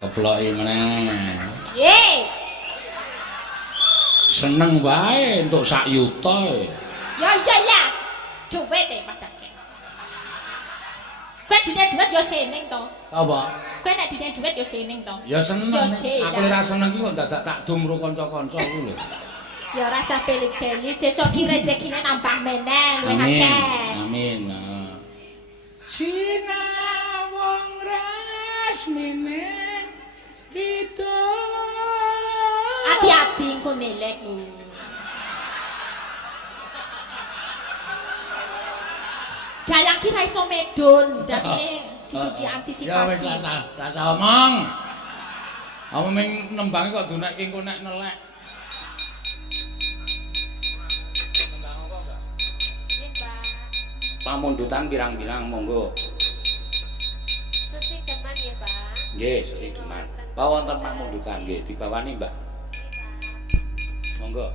Keploki meneh. Nggih. Seneng wae entuk sak yuta. Ya iya ya. Duit e padake. Kowe dine duit ya seneng to. Sapa? Kowe nek dine duit ya seneng to. Ya seneng. Ya, Aku ora seneng iki kok dadak tak dumro kanca-kanca kuwi lho. Ya ora usah pelit-pelit, sesuk ki rezekine nambah meneh luwih Amin. akeh. Amin. Sinawang rasmine kita. Hati-hati engko melek lho. Dalang ki ra iso medun, dadine kudu diantisipasi. Ya wis rasa omong. Omong ming nembange kok dunekke engko nek nelek. Nembang apa, Mbak? Nggih, Pak. Pamundutan pirang-pirang monggo. Sesideman nggih, Pak. Nggih, sesideman. Pawonten pamundutan nggih dibawani, Mbak. Monggo.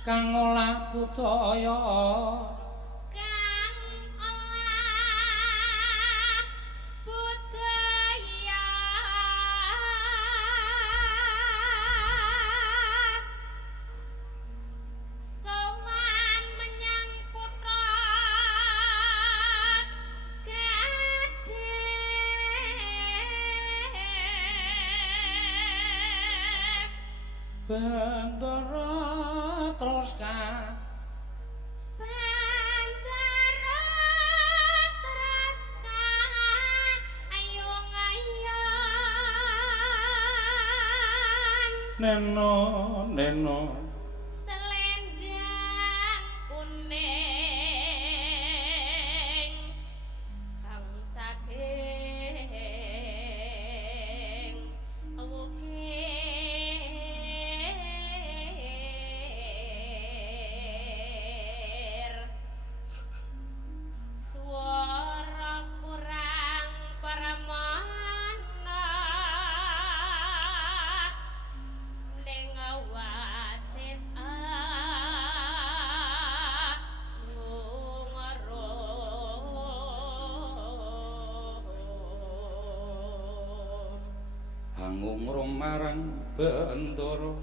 Kang olah budaya Kang olah budaya sowan menyang kutha Gadhing Bendera terus Bendera terus ayung-ayung neno selendang kuning kang saking wukir swara kurang permana ning oasis bangung marang bendoro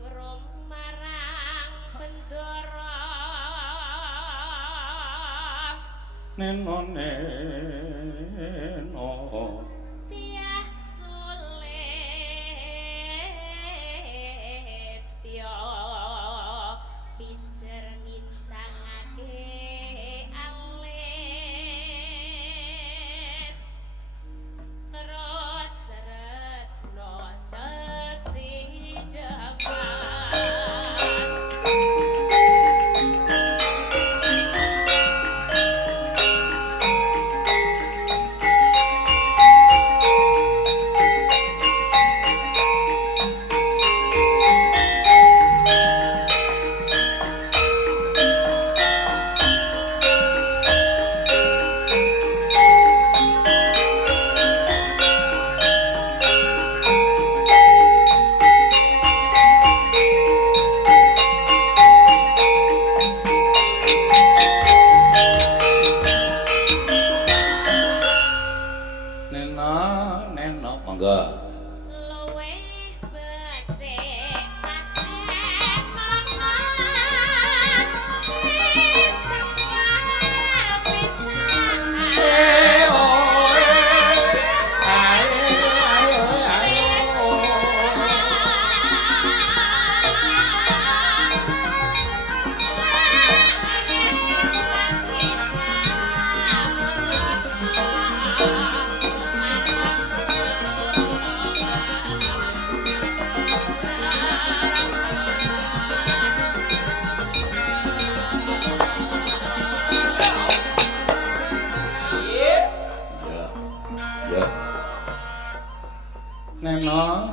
ngrum marang bendara neno Tiah Sulistya pijer ngincangake alis terus resno sesideman neno monggo luweh becik paten mongkon wis tepar pisan Ya. Neno.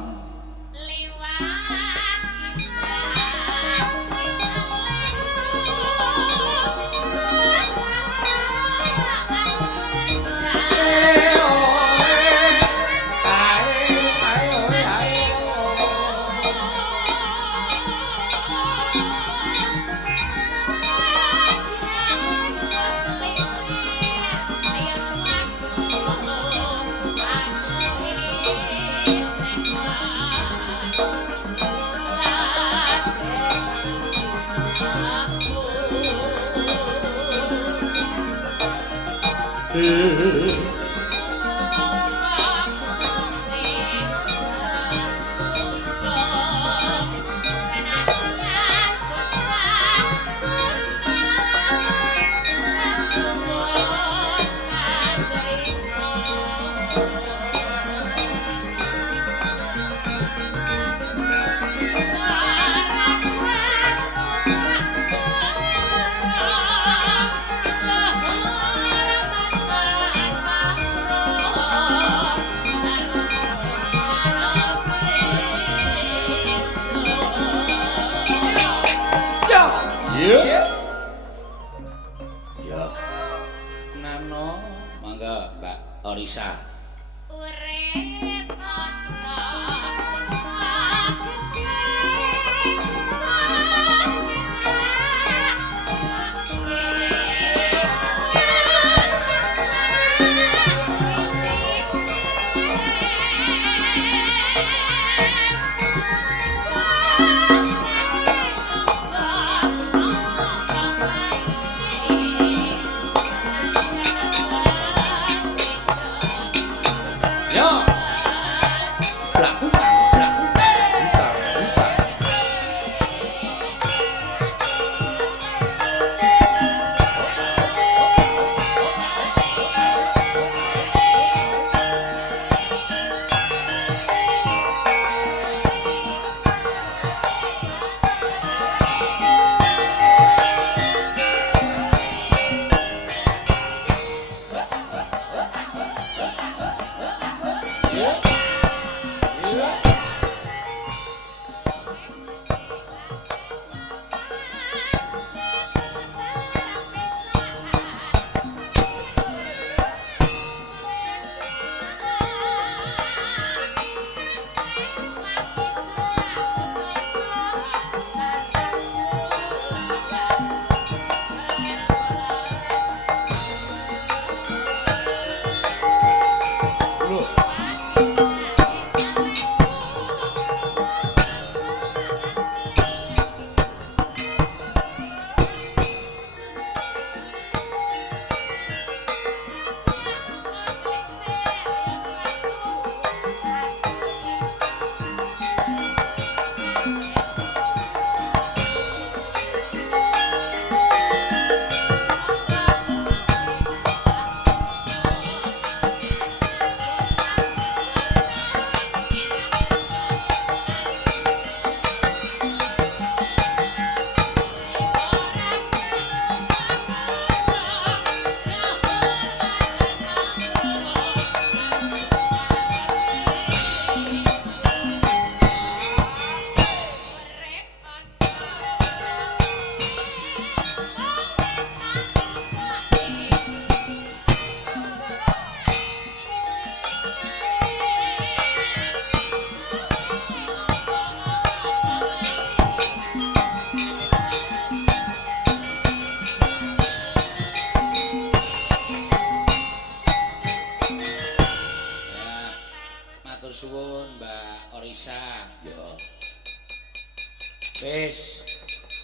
Wis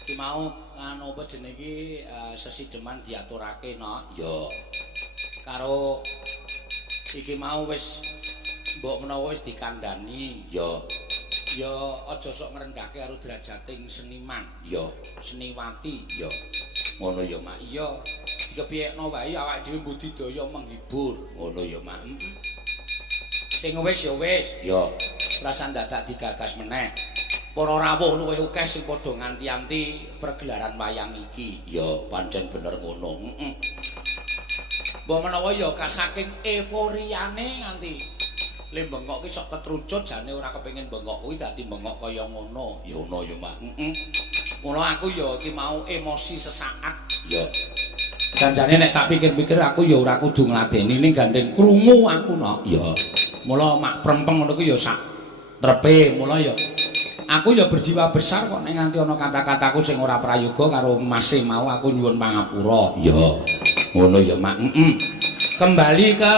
iki mau nganu apa jenenge iki sesideman diaturake no. Ya. Karo iki mau wis mbok menawa wis dikandhani. Ya. Ya aja sok ngrendahke karo derajating seniman. Ya, seniwati. Ya. Ngono ya, Mak. Iya. Dikepiyekno wae awake dhewe budidaya menghibur. Ngono ya, Mak. Sing wis ya wis. Ya. Rasan dadak digagas meneh. Para rawuh luwih akeh sing padha nganti-anti pergelaran wayang iki. Ya, pancen bener ngono. Mbok menawa ya saking euforiane nganti le bengkok ki sok ketrucut jane ora kepengin bengkok kuwi dadi bengkok kaya ngono. Ya ngono ya, Mak. Mula aku ya iki mau emosi sesaat. Ya. Janjane nek tak pikir-pikir aku ya ora kudu ngladeni ning gandeng krungu aku no. Ya. Mula mak prempeng ngono ku ya sak trepe. Mula ya aku ya berjiwa besar kok nek nganti ana kata-kataku sing ora prayoga karo Mas mau aku nyuwun pangapura. Ya. Ngono ya, Mak. Kembali ke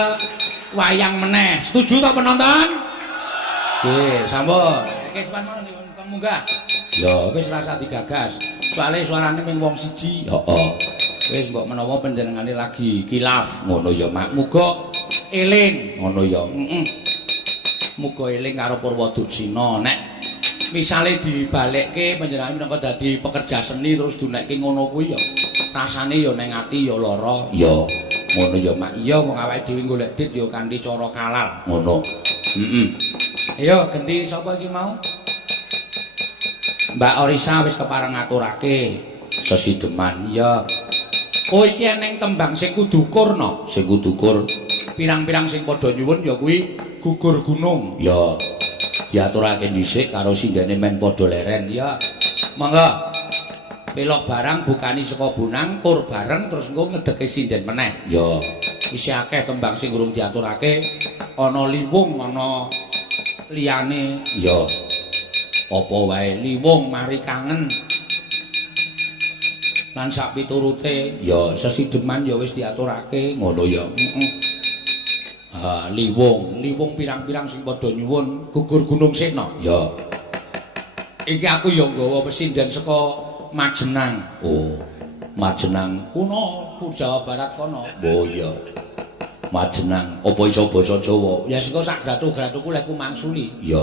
wayang meneh. Setuju ta penonton? Nggih, sampun. Iki sampeyan munggah. Ya, wis rasa digagas. Soale suarane mung wong siji. Heeh. Wis mbok menawa panjenengane lagi kilaf. Ngono ya, Mak. Muga eling. Ngono ya. Muga eling karo Purwoduksina. Nek misale dibalekke panjenengane minangka dadi pekerja seni terus dunekke ngono kuwi ya rasane ya ning ati ya lara. Ya, ngono ya, Mak. Iya wong awake dhewe golek dit ya kanthi cara kalal. Ngono. Ayo ganti sapa iki mau? Mbak Orisa wis kepareng ngaturake sesideman. Ya. Oh iki eneng tembang sing kudu kur no. Sing kudu kur. Pirang-pirang sing padha nyuwun ya kuwi gugur gunung. Ya. Diaturake dhisik karo sindene men padha leren. Ya. Monggo. Pelok barang bukani saka Bonang, kur bareng terus engko ngedeke sinden meneh. Ya. Isih akeh tembang sing urung diaturake. Ana liwung, ana liyane. Ya. Apa wae liwung mari kangen. Lan sak piturute ya sesideman ya wis diaturake. Ngono ya. Liwung pirang-pirang sing padha nyuwun gugur gunung Sena. Ya. Iki aku ya nggawa pesinden saka Majenang. Oh, Majenang kuno Jawa Barat kono. Oh iya. Majenang apa iso basa Jawa? Ya sing sak gratu-gratuku lek ku mangsuli. Ya.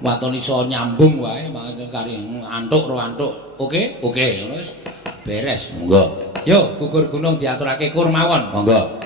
Waton iso nyambung wae kari antuk ro antuk. Oke? Oke, ngono wis beres. Monggo. Yo, gugur gunung diaturake kur mawon. Monggo.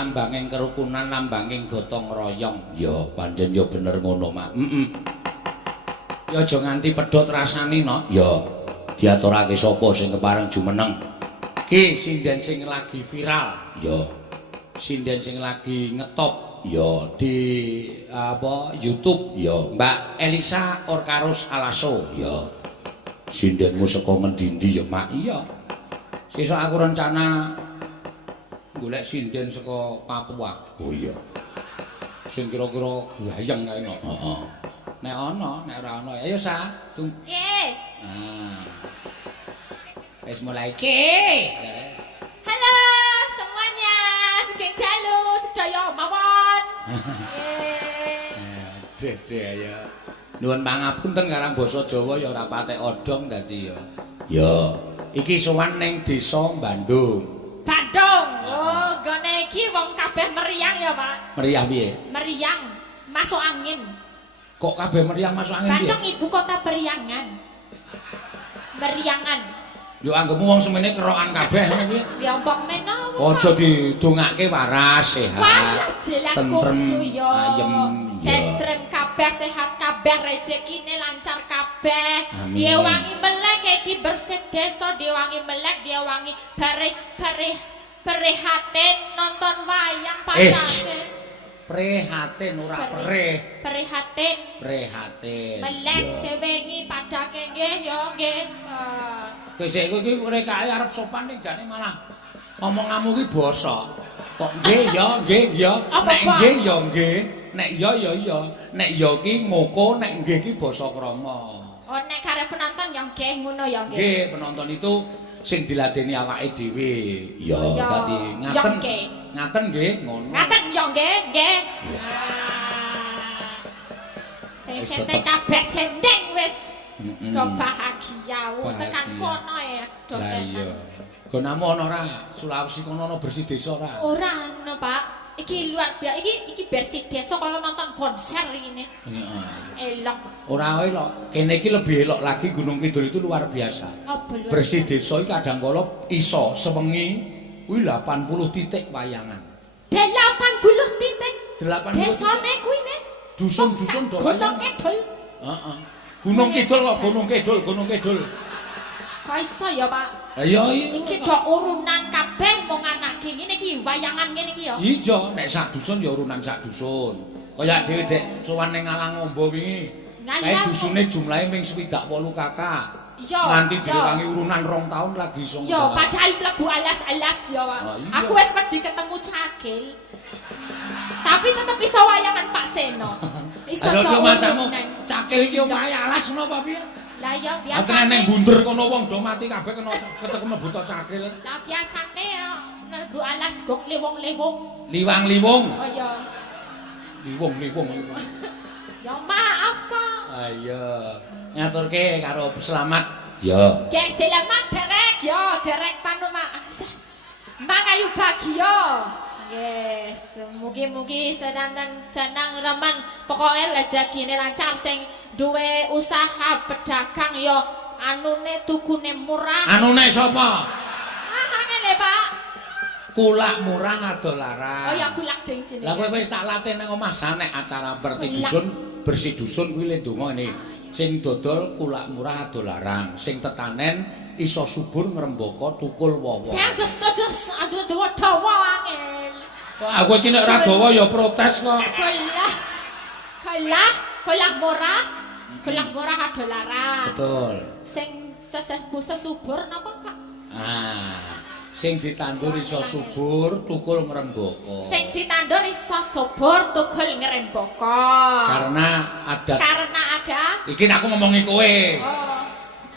lambanging kerukunan, lambanging gotong royong. Ya, pancen ya bener ngono, Mak. Ya aja nganti pedhot rasane, no. Ya, diaturake sapa sing kepareng jumeneng. Ki sinden sing lagi viral. Ya. Sinden sing lagi ngetop. Ya, di YouTube. Ya, Mbak Elisa Orkarus Alaso. Ya. Sindenmu saka ngendi-endi ya, Mak? Iya. Sesuk aku rencana golek sinden saka Papua. Oh iya. Sing kira-kira gayeng kae no. Heeh. Nek ana, nek ora ana, ayo sa. Nggih. Ah. Wis mulai ki. Halo semuanya, sedang dalu, sedaya mawon. Dede ya. Nuwun pangapunten karang basa Jawa ya ora patek odong dadi ya. Ya, iki sowan ning desa Bandung. Bandung. Oh, gone iki wong kabeh meriang ya, Pak. Meriah piye? Meriang, masuk angin. Kok kabeh meriang masuk angin piye? Bandung ibu kota periangan. Meriangan. Yo anggapmu wong semene kerokan kabeh piye? Ya ompong menawa. Aja didongake waras, sehat. Waras jelas tentrem, kudu ya. ayem. Tentrem kabeh, sehat kabeh, rezekine lancar kabeh. Amin. Diwangi melek iki bersih desa, diwangi melek, diwangi prihatin nonton wayang pacake. Prihatin ora perih. Prihatin. Prihatin. Melek sewengi padake nggih ya nggih. Kowe sik kowe iki rekake arep sopan ning jane malah omonganmu ki basa. Kok nggih ya, nggih ya. Nek nggih ya nggih, nek ya ya ya. Nek ya ki ngoko, nek nggih ki basa krama. Oh nek karep penonton ya nggih ngono ya nggih. Nggih, penonton itu sing diladeni awake dhewe. Ya, dadi ngaten. Ngaten nggih, ngono. Ngaten ya nggih, nggih. Sing penting kabeh sending wis do bahagia. Tekan kono ya. Lah iya. Gonamu ana ora? Sulawesi kono ana bersih desa ora? Ora ana, Pak. Iki luar biasa. Iki bersih desa kaya nonton konser ngene. Heeh. Elok. Ora elok. Kene iki lebih elok lagi Gunung Kidul itu luar biasa. Oh, luar bersih biasa. desa iki kadang kala iso sewengi kuwi 80 titik wayangan. 80 titik. 80 Desane kuwi ne. Dusun-dusun do Gunung Kidul. Heeh. Gunung Kidul kok Gunung Kidul. Kok iso ya, Pak? Lah iya Iki do urunan kabeh wong anake ngene iki wayangan ngene iki ya. Iya, nek sak dusun ya urunan sak dusun. Kaya dhewe dek sowan ning Ngalangombo wingi. Kae dusune jumlahe ming 28 kakak. Iya. Nganti direwangi urunan 2 tahun lagi iso. Yo, padahal mlebu alas-alas ya, Pak. Aku wis wedi ketemu Cakil. Tapi tetep iso wayangan Pak Seno. Iso kok masamu urunan. Cakil iki omahe alas napa piye? Lah ya biasa. Atene ning bunder kono wong do mati kabeh kena ketemu mlebu Cakil. Lah biasane ya mlebu alas gong liwung-liwung. Liwang-liwung. Oh ya. Liwung. Ya maaf kok. Ayo, ngaturke karo selamat. Ya. Gek selamat derek ya, derek panuma. Mangayu bahagia. Yes, mugi-mugi senang remen. Pokoke rezekine lancar sing duwe usaha pedagang ya anune tukune murah. Anune sapa? Ngene, Pak. Kulak murah adolaran. Oh ya kulak ding jenenge. Lah kowe wis tak latih nang omah sanek acara berti dusun, bersih dusun kuwi le ndonga ngene. Sing dodol kulak murah adolaran, sing tetanen iso subur ngrembaka tukul wowo. Saya aja dawa angel. Aku iki nek ora dawa ya protes kok. Kulak murah adolaran. Betul. Sing subur napa, Pak? Sing ditandur iso subur, tukul ngrembaka. Sing ditandur iso subur, tukul ngrembaka. Karena ada. Iki aku ngomongi kowe. Oh.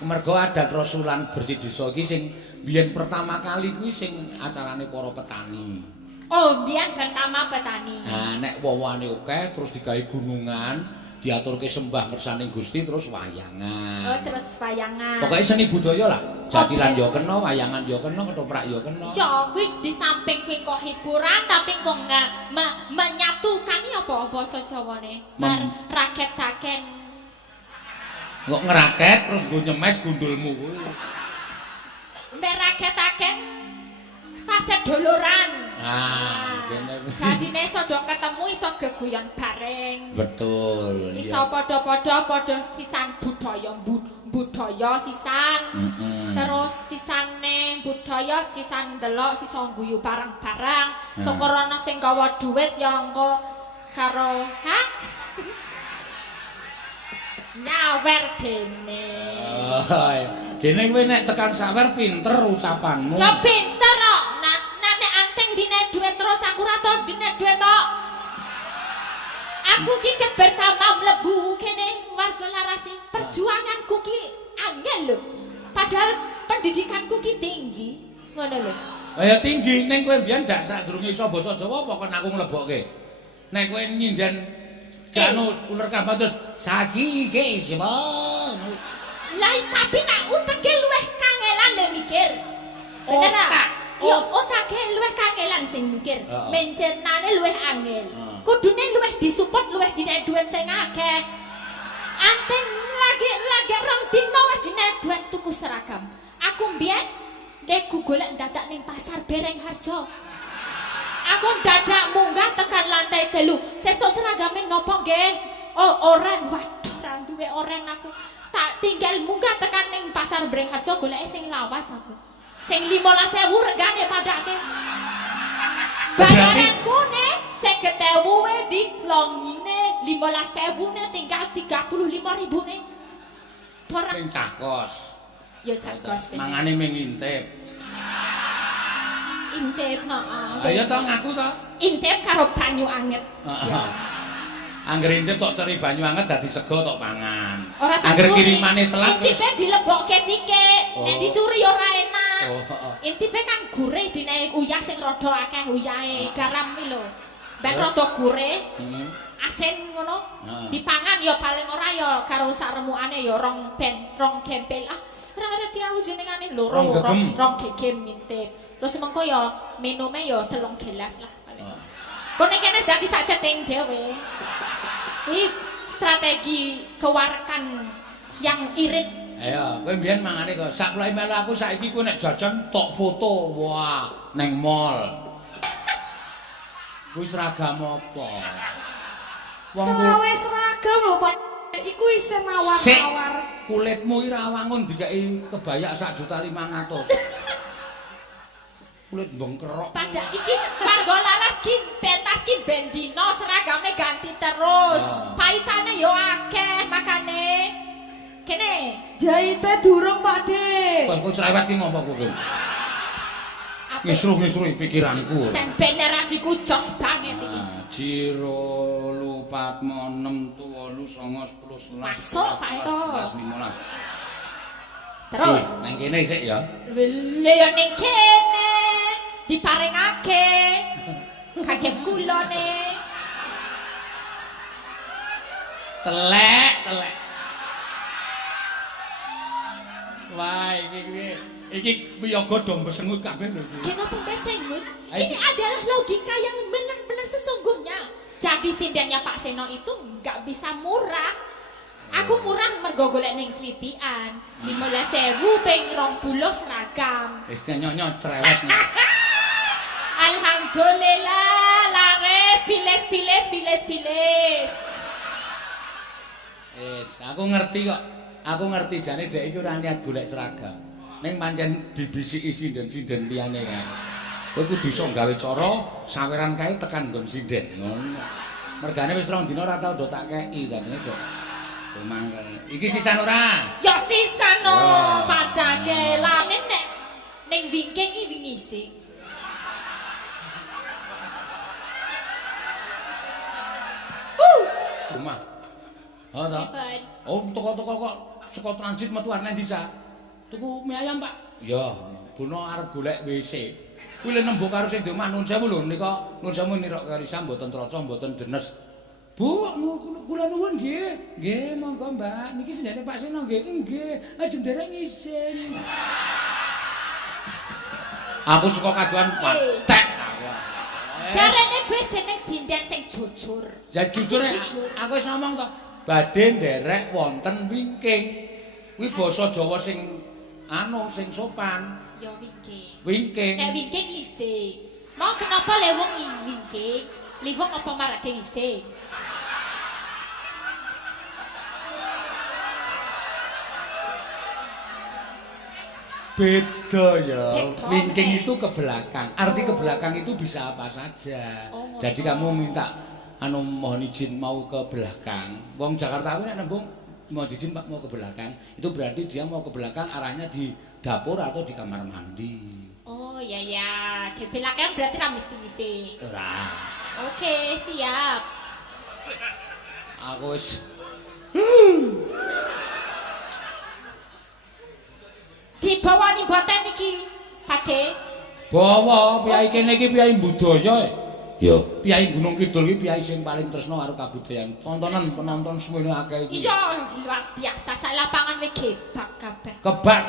Mergo adat Rasulan bersih desa iki sing biyen pertama kali kuwi sing acarane para petani. Oh, biyen pertama petani. Nah, nek wowane akeh terus digawe gunungan, diaturke sembah kersaning Gusti terus wayangan. Oh, terus wayangan. Pokoke seni budaya lah. Jatilan ya kena, wayangan ya kena, ketoprak ya kena. Ya, kuwi di samping kuwi kok hiburan tapi kok menyatukan apa basa Jawane? Meraketaken. Kok ngeraket terus nggo nyemes gundulmu kuwi. Meraketaken fase doloran. Dadine iso do ketemu iso geguyon bareng. Betul. Iso padha-padha sisan budaya sisan. Terus sisane budaya sisan ndelok sisa guyu bareng-bareng. Syukur ana sing gawa dhuwit ya engko karo nyawer dene. Dene kowe nek tekan sawer pinter ucapanmu. Ya pinter kok. Nek anteng dine dhuwit terus aku ora tau dine dhuwit kok. Aku ki kebertama mlebu kene warga Larasi. Perjuanganku ki angel lho. Padahal pendidikanku ki tinggi. Ngono lho. Ya tinggi ning kowe mbiyen ndak sadurunge iso basa Jawa apa kon aku mlebokke. Nek kowe nyinden anu uler kampanye terus sasi siswa. Lah tapi nek uteke luwih kangelan lho mikir. Bener ta? Yo otake luwih kangelan sing mikir. Mencernane luwih angel. Kudune luwih disupport luwih dine dhuwit sing akeh. Anteng lagi rong dino wis dine dhuwit tuku seragam. Aku mbiyen nek golek dadak ning pasar Berengharjo. Aku dadak munggah tekan lantai 3. Sesuk seragame nopo nggih? Oh, oren. Waduh, ra duwe oren aku. Tak tinggal munggah tekan ning pasar Berengharjo golek sing lawas aku. Sing 15.000 regane padake. Bayaranku ne 50.000 we diklongine, 15.000 ne tinggal 35.000 ne. Ning cakos. Ya cakos. Mangane ming intip. Intip, heeh. Ayo to ngaku to. Intip karo banyu anget. Heeh. Angger intip tok ceri banyu anget dadi sego tok pangan. Ora tak angger kirimane telat terus. Intipe dilebokke sithik. Nek dicuri ora enak. Oh, heeh. Intipe kan gurih dinaik uyah sing rada akeh uyahe, garam iki lho. Ben rada gurih. Asin ngono. Dipangan ya paling ora ya karo sak remukane ya rong gempel. Ah, ora ngerti aku jenengane loro rong gegem intip. Terus mengko ya minume ya 3 gelas lah paling. Kone kene dadi sak ceting dhewe. Iki strategi kewarkan yang irit. Ayo, kowe mbiyen mangane kok sak mulai melu aku saiki kowe nek jajan tok foto. Wah, neng mall. Kuwi seragam apa? Selawe seragam lho, Pak. Iku isih nawar-nawar. Kulitmu iki ra wangun dikeki kebayak 1.500.000. Kulit bengkerok. Pada iki warga Laras ki pentas ki ben dino seragame ganti terus. Paitane yo akeh makane. Kene Jahite durung, Pak De. Kok cerewet ki ngopo kowe? Ngisruh-ngisruhi pikiranku. Jan bener adikku jos banget iki. Jiro lupatmo 6 8 9 10 11 Masuk Pak Eko. 15. Terus nang kene sik ya. Le yo ning kene diparengake kagem kulone. Telek. Wah, iki piyaga do besengut kabeh lho iki. Kenapa besengut? Ini adalah logika yang benar-benar sesungguhnya. Jadi sindennya Pak Seno itu nggak bisa murah. Aku murah mergo golek ning kritikan. 15.000 ping 20 seragam. Wis nyonyo cerewet. Alhamdulillah laris biles. Wis, aku ngerti kok. Aku ngerti jane dhek iki ora niat golek seragam. Ning pancen dibisiki sinden-sinden liyane kae. Kowe kudu iso gawe cara saweran kae tekan nggon sinden. Ngono. Mergane wis 2 dina ora tau do tak kei dadine kok. Mangkel. Iki sisan ora? Ya sisan no, padake lane nek ning wingking iki wingi sih. Rumah. Oh, ta? Oh, toko-toko kok saka transit metu arep desa. Tuku mie ayam, Pak. Iya, Bono arep golek WC. Kuwi le nembung karo sing di omah Nun Sewu lho, nika Nun Sewu nirok karisa mboten troco, mboten denes. Bu, kula nuwun nggih. Nggih, monggo, Mbak. Niki sendene Pak Seno nggih. Nggih, ajeng derek ngisin. Aku suka kaduan patek aku. Jarene kowe seneng sinden sing jujur. Ya jujur aku wis ngomong to, badhe nderek wonten wingking. Kuwi basa Jawa sing sing sopan. Ya wingking. Wingking. Nek wingking isih. Mau kenapa lewong ngingke? Lewong apa marake ngise? Beda ya. Beda, Wingking oke. itu ke belakang. Arti ke belakang itu bisa apa saja. Oh, Jadi kamu minta mohon izin mau ke belakang. Wong Jakarta kuwi nek nembung mau izin Pak mau ke belakang, itu berarti dia mau ke belakang arahnya di dapur atau di kamar mandi. Oh ya ya, di belakang berarti ra mesti ngise. Ora. Oke, siap. Aku wis Dibawani boten iki, Pakde. bawa piyai kene iki piyai budaya. Ya. Piyai Gunung Kidul iki piyai sing paling tresno karo kabudayan. Tontonan penonton semuanya akeh iki. Iya, luar biasa. Sak lapangan wis gebak kabeh. Kebak.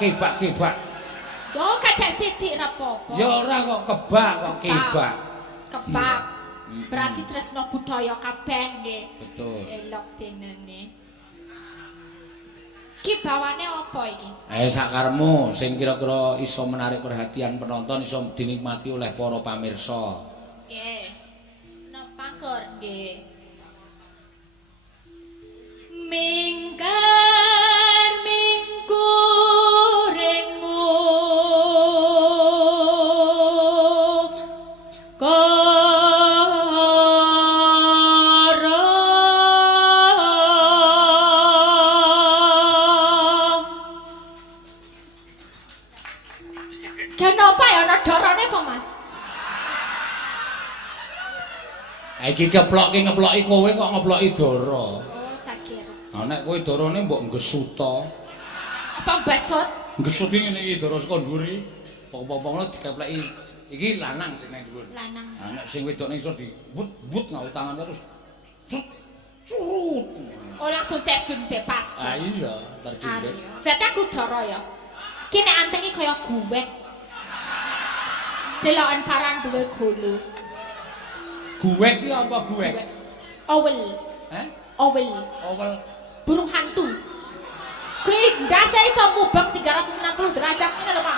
Yo kacek sithik ra apa-apa. Ya ora kok kebak kok kebak. Kebak. Berarti tresno budaya kabeh nggih. Betul. Elok denene. Ki bawane apa iki? Sakarmu sing kira-kira iso menarik perhatian penonton iso dinikmati oleh para pamirsa. Nggih. Napa kor nggih? Mingkar mingkurengum Kenapa ya ana dorone apa, Mas? Iki ngeploki kowe kok ngeploki Dara. Oh, tak kira. Nek kowe Darane mbok nggesuta. Apa besot? Ngesut iki ngene iki Dara saka ndhuuri. Apa-apa dikepleki. Iki lanang sing nang dhuwur. Lanang. Nek sing wedok ning isor di wut ngau tangan terus cut curut. Oh, langsung terjun bebas. Ah iya, terjun. Berarti aku Dara ya. Ki nek anteng iki kaya guwek. Deloken paran duwe gulu. Guwek iki apa guwek? Owel. Owel. Owel. Burung hantu. Kuwi ndase iso mubeng 360 derajat ngene lho, Pak.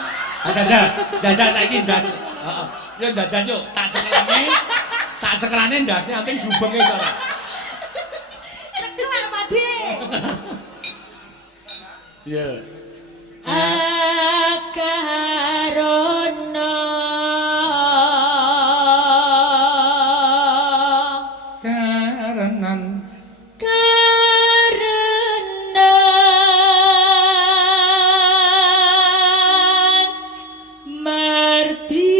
Jajal saiki ndas. Heeh. Ya jajal yo, tak cekelane ndase anting gubenge iso ora. ceklek Pakde. Iya. Akarona Karenan Marti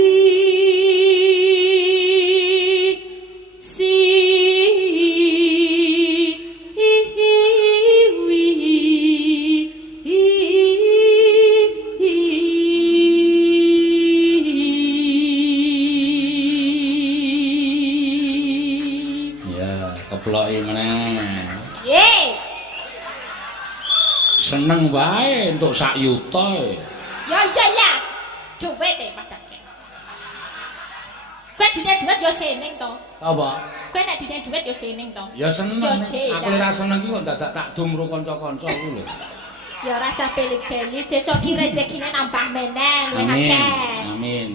si keploki meneh. Ye. Seneng wae entuk sak yuta. Ya iyalah. Duwit e padake. Kowe dine duit ya seneng to. Sapa? Kowe nek dine duit ya seneng to. Ya seneng. Ya, jelas. Aku ora seneng iki kok dadak tak dumro kanca-kanca kuwi lho. Ya rasa pelit-pelit sesuk ki rezekine nambah meneh luwih akeh. Amin.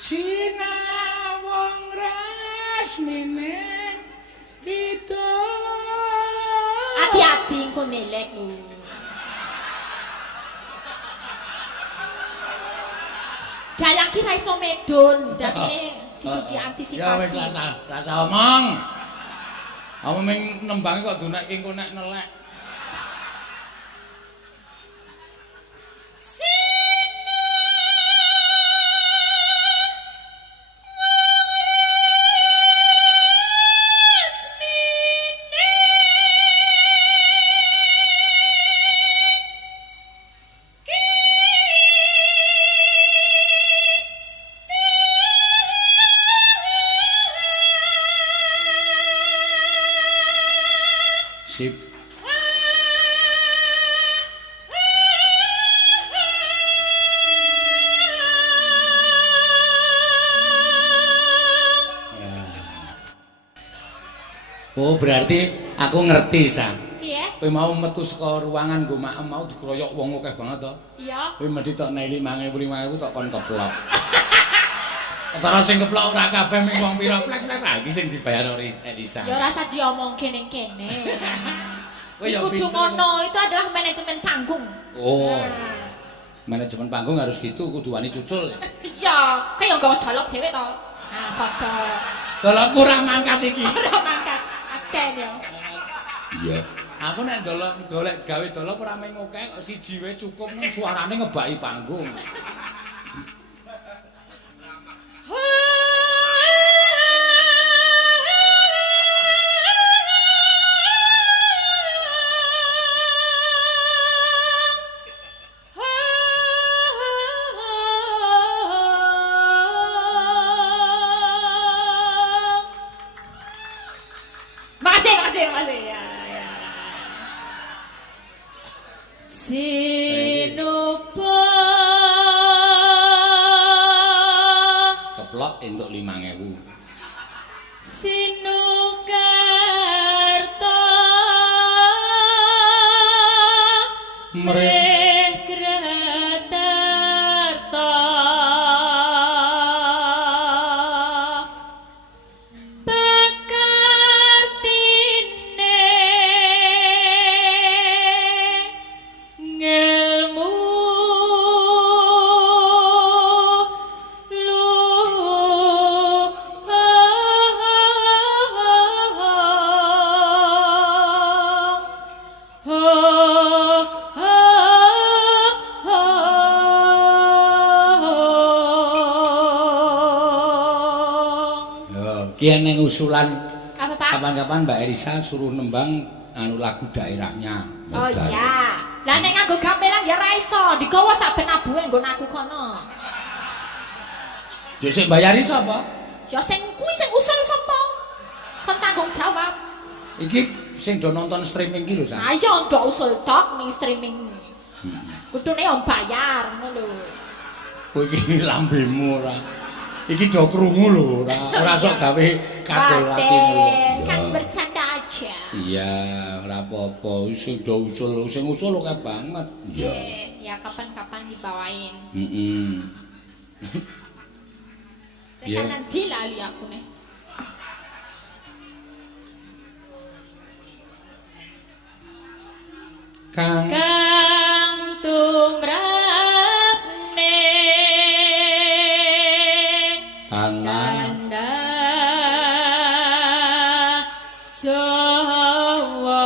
Sinawang rasmine kita. Hati-hati engko melek lho. Dalang ki ra iso medun, dadine kudu diantisipasi. Ya wis rasa omong. Kamu ming nembangi kok dunekke engko nek nelek. Sip. Oh, berarti aku ngerti, Sa. Piye? Kowe mau metu saka ruangan nggo maem mau dikeroyok wong akeh banget to. Iya. Kowe mesti tok neli 5.000 tok kon keplok. Antara sing keplok ora kabeh ming wong pira plek-plek ra iki sing dibayar Elisa. Ya ora usah diomongke ning kene. Kowe ya Kudu ngono, itu adalah manajemen panggung. Oh. Manajemen panggung harus gitu, kudu wani cucul. Iya, kaya nggawa dolop dhewe to. Ah, padha. Dolop kurang mangkat iki. Ora mangkat aksen ya. Iya. Aku nek golek gawe dolop ora mung akeh, siji wae cukup suarane ngebaki panggung. Makasih ya. Sinopa Keplok entuk 5.000. Sinukarta Mregratarta Kiene usulan apa Pak? kapan-kapan Mbak Elisa suruh nembang anu lagu daerahnya. Oh iya. Lah nek nganggo gamelan ya ra iso, digawa saben abuhe nggon aku kono. Yo sing bayari sapa? Ya sing kuwi sing usul sapa? Kon tanggung jawab. Iki sing do nonton streaming iki lho, Sa. Ayo ndok usul tok ning streaming. Kudune yo bayar ngono lho. Kowe iki lambemu ora. Iki do krungu lho, ora sok gawe kagol atimu. Kan bercanda aja. Iya, ora apa-apa. Sing do usul akeh banget. Iya. Ya kapan-kapan dibawain. Heeh. Tekanan dilali aku nih. Kang tumrapne Tanda Jawa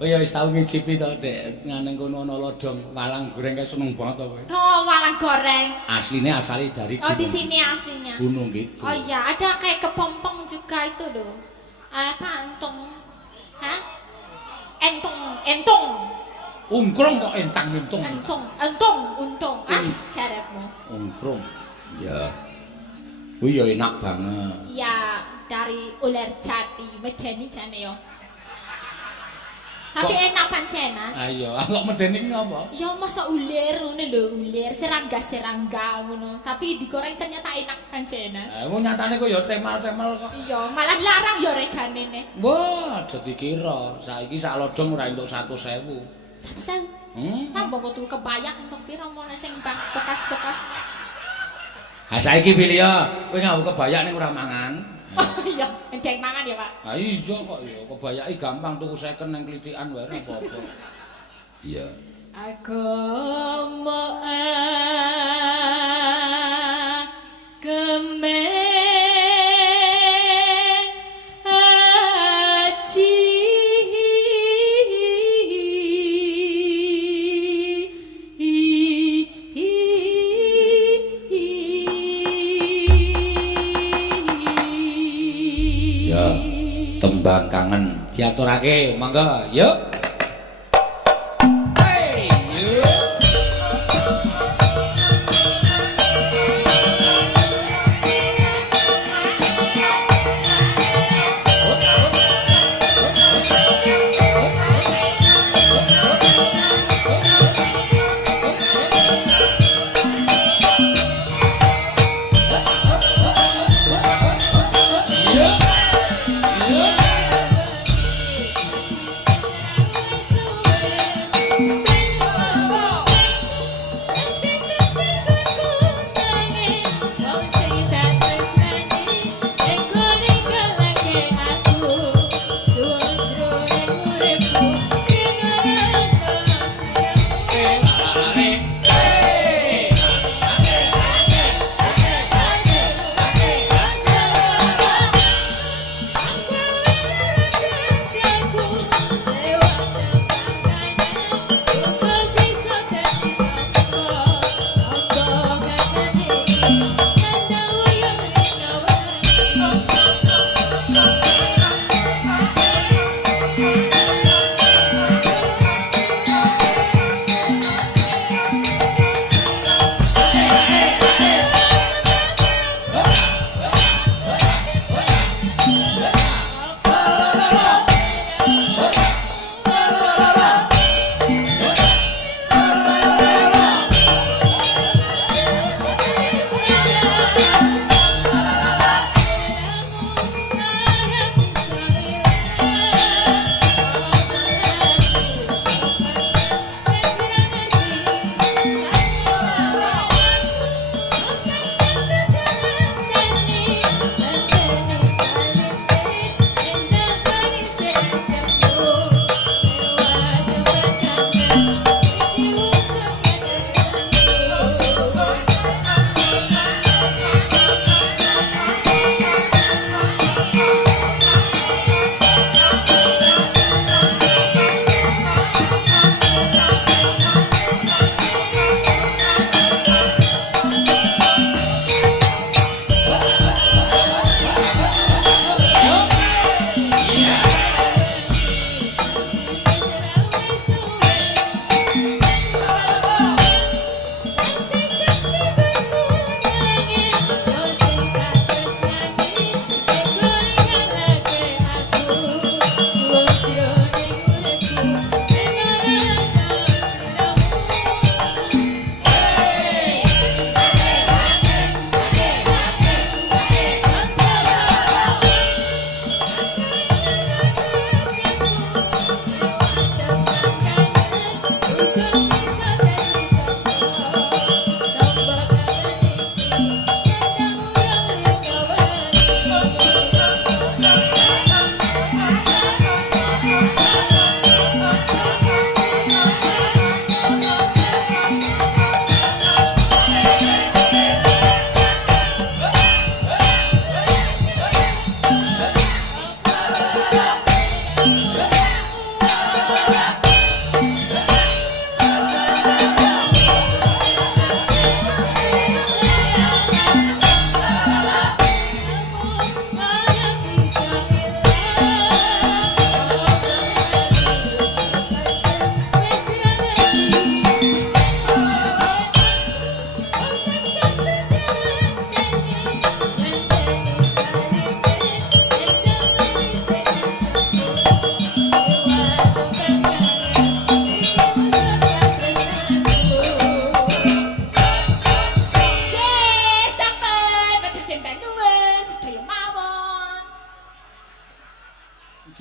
Oh ya wis tau ngicipi to, Dek. Nganeng kono ana lodong walang goreng kae seneng banget to kowe. Oh, walang goreng. Asline asale dari Oh, di sini aslinya. gunung gitu. Oh iya, ada kayak kepompong juga itu loh. Apa entong? Hah? Entong. Ungkrung kok entang untung. Untung. Karepmu. Ungkrung. Ya. Kuwi ya enak banget. Iya, dari uler jati, medeni jane yo. Tapi enak pancenan. Ayo, kok medeni ngapa? Ya masa ulir ngono lho, ulir serangga ngono. Tapi digoreng ternyata enak pancenan. Wong nyatane kok ya temal-temal kok. Iya, malah larang ya regane ne. Wah, dadi kira saiki sak lodong ora entuk 100.000. 100.000. Tambah kok tuh kebayang entuk pira mone sing bekas-bekas. Ha saiki pilih ya, kowe nganggo kebaya ning ora mangan. Oh iya, ndek mangan ya, Pak. Ha iya kok ya, kebayake gampang tuku second nang klitikan wae ora apa-apa. Iya. Agama kemen aji Ya, tembang kangen diaturake, mangga, yuk.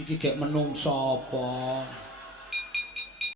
Iki gek menungso apa?